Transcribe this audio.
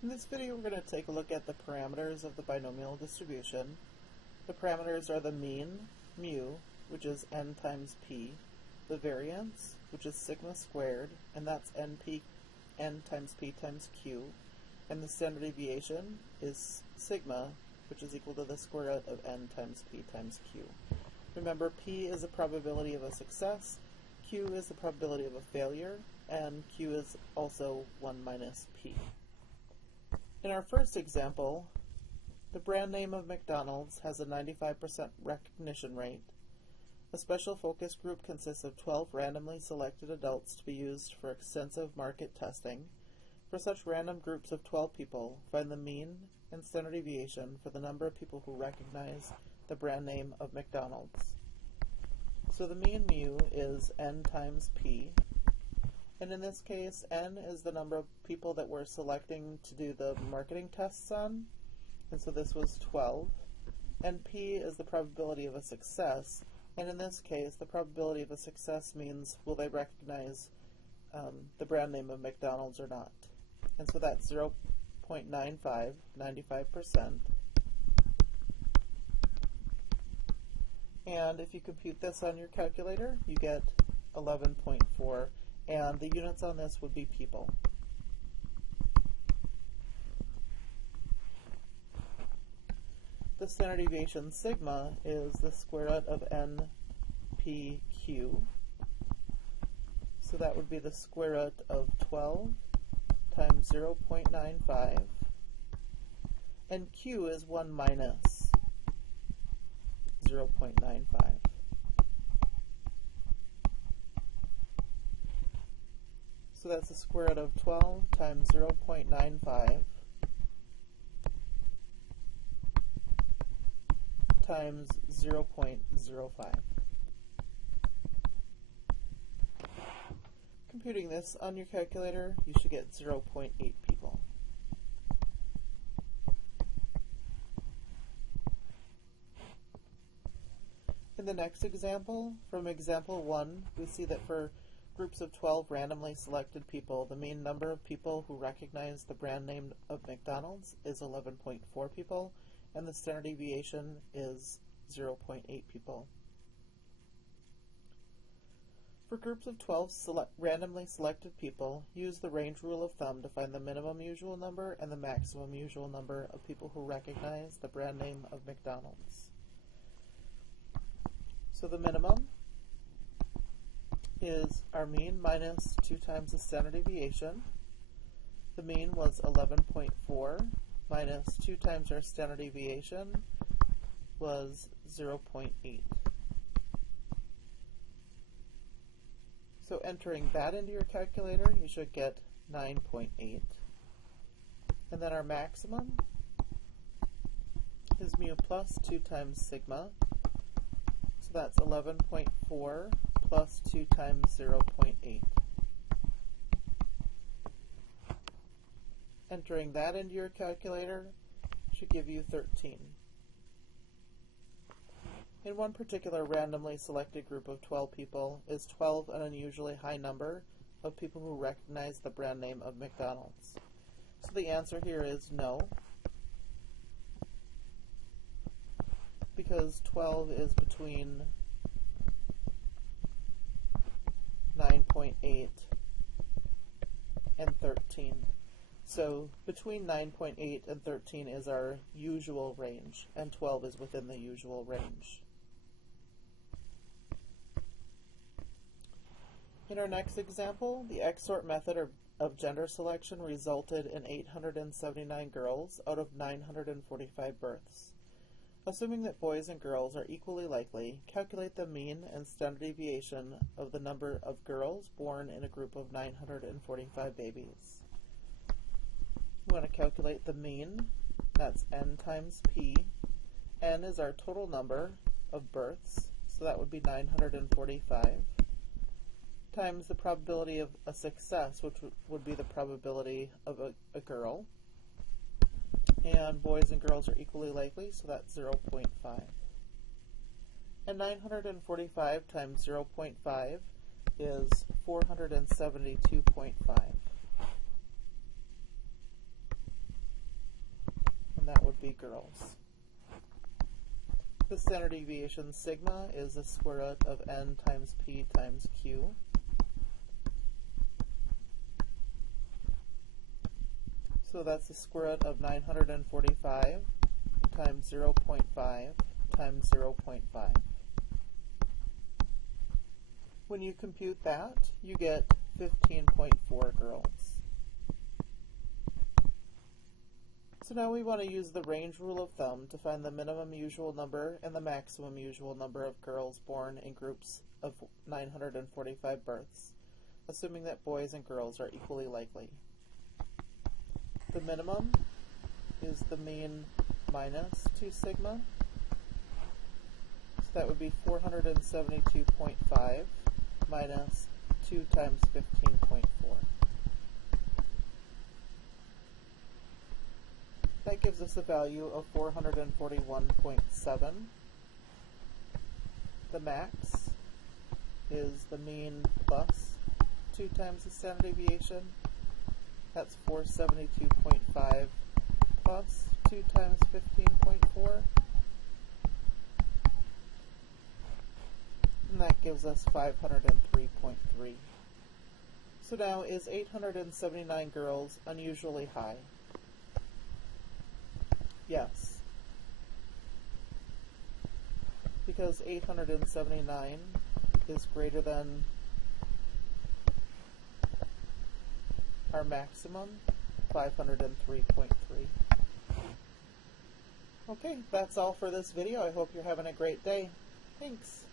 In this video, we're going to take a look at the parameters of the binomial distribution. The parameters are the mean, mu, which is n times p, the variance, which is sigma squared, and that's n times p times q, and the standard deviation is sigma, which is equal to the square root of n times p times q. Remember, p is the probability of a success, q is the probability of a failure, and q is also 1 minus p. In our first example, the brand name of McDonald's has a 95% recognition rate. A special focus group consists of 12 randomly selected adults to be used for extensive market testing. For such random groups of 12 people, find the mean and standard deviation for the number of people who recognize the brand name of McDonald's. So the mean mu is n times p. And in this case, n is the number of people that we're selecting to do the marketing tests on, and so this was 12. And p is the probability of a success, and in this case, the probability of a success means will they recognize the brand name of McDonald's or not. And so that's 0.95, 95%. And if you compute this on your calculator, you get 11.4. And the units on this would be people. The standard deviation sigma is the square root of npq. So that would be the square root of 12 times 0.95. And q is 1 minus 0.95. So that's the square root of 12 times 0.95 times 0.05. Computing this on your calculator, you should get 0.8 people. In the next example, from example 1, we see that for groups of 12 randomly selected people, the mean number of people who recognize the brand name of McDonald's is 11.4 people, and the standard deviation is 0.8 people. For groups of 12 randomly selected people, use the range rule of thumb to find the minimum usual number and the maximum usual number of people who recognize the brand name of McDonald's. So the minimum is our mean minus 2 times the standard deviation. The mean was 11.4 minus 2 times our standard deviation was 0.8. So entering that into your calculator, you should get 9.8. And then our maximum is mu plus 2 times sigma. So that's 11.4 plus 2 times 0.8. Entering that into your calculator should give you 13. In one particular randomly selected group of 12 people, is 12 an unusually high number of people who recognize the brand name of McDonald's? So the answer here is no, because 12 is between 9.8 and 13. So between 9.8 and 13 is our usual range, and 12 is within the usual range. In our next example, the XSort method of gender selection resulted in 879 girls out of 945 births. Assuming that boys and girls are equally likely, calculate the mean and standard deviation of the number of girls born in a group of 945 babies. We want to calculate the mean. That's n times p. N is our total number of births, so that would be 945, times the probability of a success, which would be the probability of a girl. And boys and girls are equally likely, so that's 0.5. And 945 times 0.5 is 472.5. would be girls. The standard deviation sigma is the square root of n times p times q. So that's the square root of 945 times 0.5 times 0.5. When you compute that, you get 15.4 girls. So now we want to use the range rule of thumb to find the minimum usual number and the maximum usual number of girls born in groups of 945 births, assuming that boys and girls are equally likely. The minimum is the mean minus 2 sigma, so that would be 472.5 minus 2 times 15.4. That gives us a value of 441.7. The max is the mean plus 2 times the standard deviation. That's 472.5 plus 2 times 15.4. And that gives us 503.3. So now, is 879 girls unusually high? Yes. Because 879 is greater than our maximum, 503.3. Okay, that's all for this video. I hope you're having a great day. Thanks.